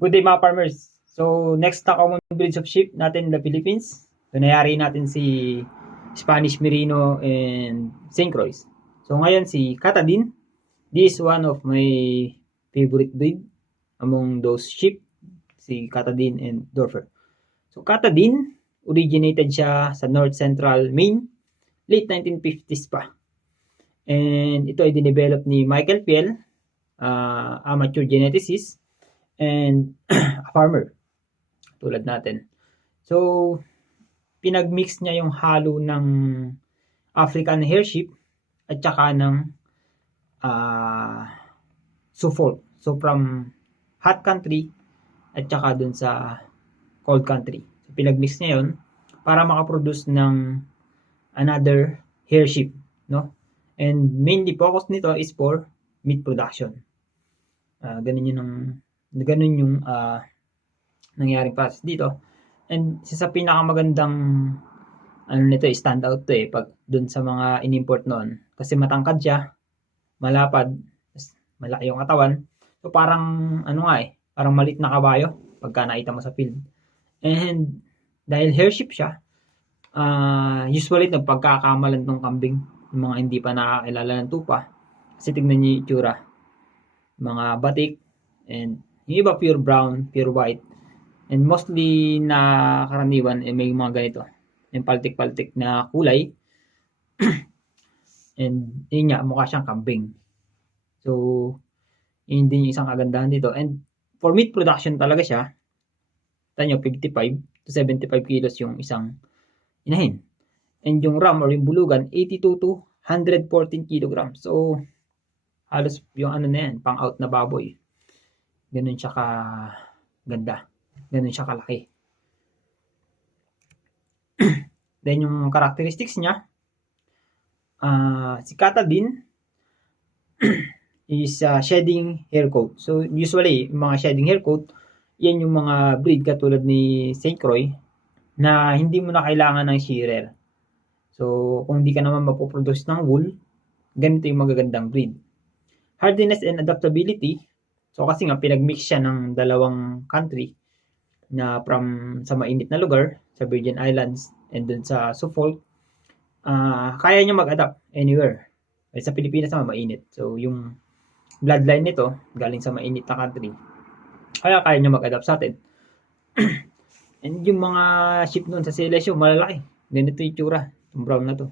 Good day mga farmers. So next na common breeds of sheep natin in the Philippines. So nayari natin si Spanish Merino and St. Croix. So ngayon si Katadin. This is one of my favorite breed among those sheep. Si Katadin and Dorfer. So Katadin, originated siya sa North Central Maine, late 1950s pa. And ito ay dinevelop ni Michael Fiel, amateur geneticist, and a farmer tulad natin. So, pinagmix niya yung halo ng African hair sheep at saka ng Suffolk. So, from hot country at saka dun sa cold country. So, pinagmix niya yun para makaproduce ng another hair sheep, no? And mainly focus nito is for meat production. Ganun yung nangyaring process dito. And isa sa pinakamagandang nito, stand out to pag dun sa mga inimport noon. Kasi matangkad siya, malapad, malaki yung katawan. So parang parang maliit na kabayo pagka nakita mo sa field. And dahil hair sheep siya, usually nagpagkakamalan tong kambing, yung mga hindi pa nakakilala ng tupa. Kasi tignan niyo yung itsura. Mga batik, and yung iba pure brown, pure white. And mostly na karaniwan may mga ganito. Yung paltik-paltik na kulay. And yun nga, mukha siyang kambing. So, yun din yung isang kagandahan dito. And for meat production talaga siya, tanyo 55 to 75 kilos yung isang inahin. And yung ram or yung bulugan, 82 to 114 kilograms. So, halos yung na yan, pang-out na baboy. Ganun siya ganda. Ganun siya kalaki. Then yung characteristics niya, si Katadin is shedding hair coat. So usually, mga shedding hair coat, yan yung mga breed katulad ni St. Croix na hindi mo na kailangan ng shearer. So kung hindi ka naman mapoproduce ng wool, ganito yung magagandang breed. Hardiness and adaptability. So kasi nga pinagmix siya ng dalawang country na from sa mainit na lugar, sa Virgin Islands and dun sa Suffolk, kaya niya mag-adapt anywhere. Ay, sa Pilipinas naman mainit. So yung bloodline nito galing sa mainit na country. Kaya niya mag-adapt sa atin. And yung mga sheep noon sa Silesia, malalaki. Ganito yung tsura. Yung brown na to.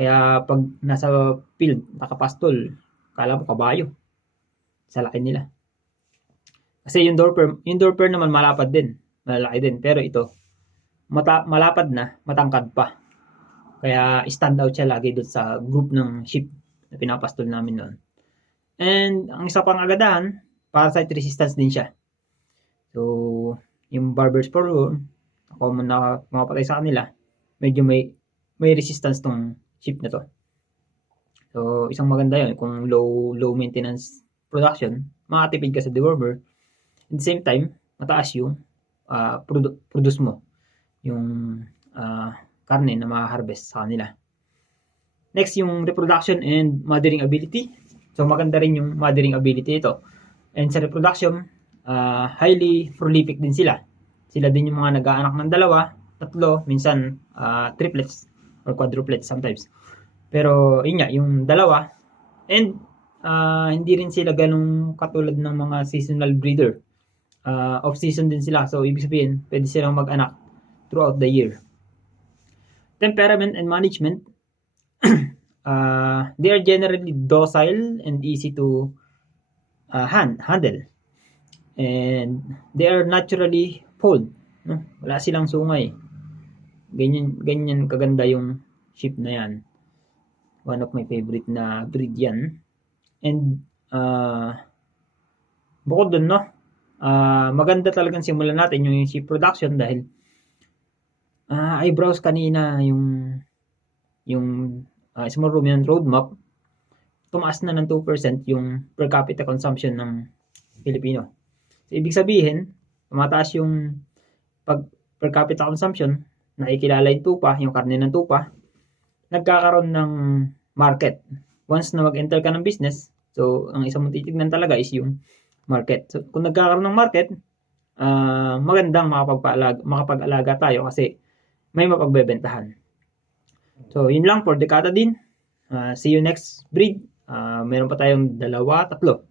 Kaya pag nasa field, nakapastol, kala mo kabayo. Sa laki nila. Kasi yung Dorper naman malapad din. Malalaki din. Pero ito, malapad na, matangkad pa. Kaya stand out siya lagi doon sa group ng sheep na pinapastol namin noon. And ang isa pang agadahan, parasite resistance din siya. So, yung barber spore, common na mapatay sa kanila, medyo may resistance tong sheep na to. So, isang maganda yun. Kung low maintenance production, makatipid ka sa dewormer. At the same time, mataas yung produce mo. Yung karne na ma-harvest sa kanila. Next, yung reproduction and mothering ability. So, maganda rin yung mothering ability ito. And sa reproduction, highly prolific din sila. Sila din yung mga nag-aanak ng 2, 3, minsan triplets or quadruplets sometimes. Pero yun nga, yung 2, and hindi rin sila ganung katulad ng mga seasonal breeder. Off-season din sila. So, ibig sabihin, pwede silang mag-anak throughout the year. Temperament and management. They are generally docile and easy to handle. And they are naturally foaled. No? Wala silang sungay. Ganyan kaganda yung sheep na yan. One of my favorite na breed yan. And bukod dun, no? Maganda talagang simulan natin yung sheep production dahil I browse kanina yung small ruminant roadmap. Tumaas na ng 2% yung per capita consumption ng Pilipino. So, ibig sabihin, mataas yung per capita consumption, nakikilala yung tupa, yung karne ng tupa, nagkakaroon ng market. Once na mag-enter ka ng business, so ang isang mong titignan talaga is yung market. So, kung nagkakaroon ng market, magandang makapag-alaga tayo kasi may mapagbebentahan. So, yun lang for dekada din. See you next breed. Meron pa tayong 2, 3.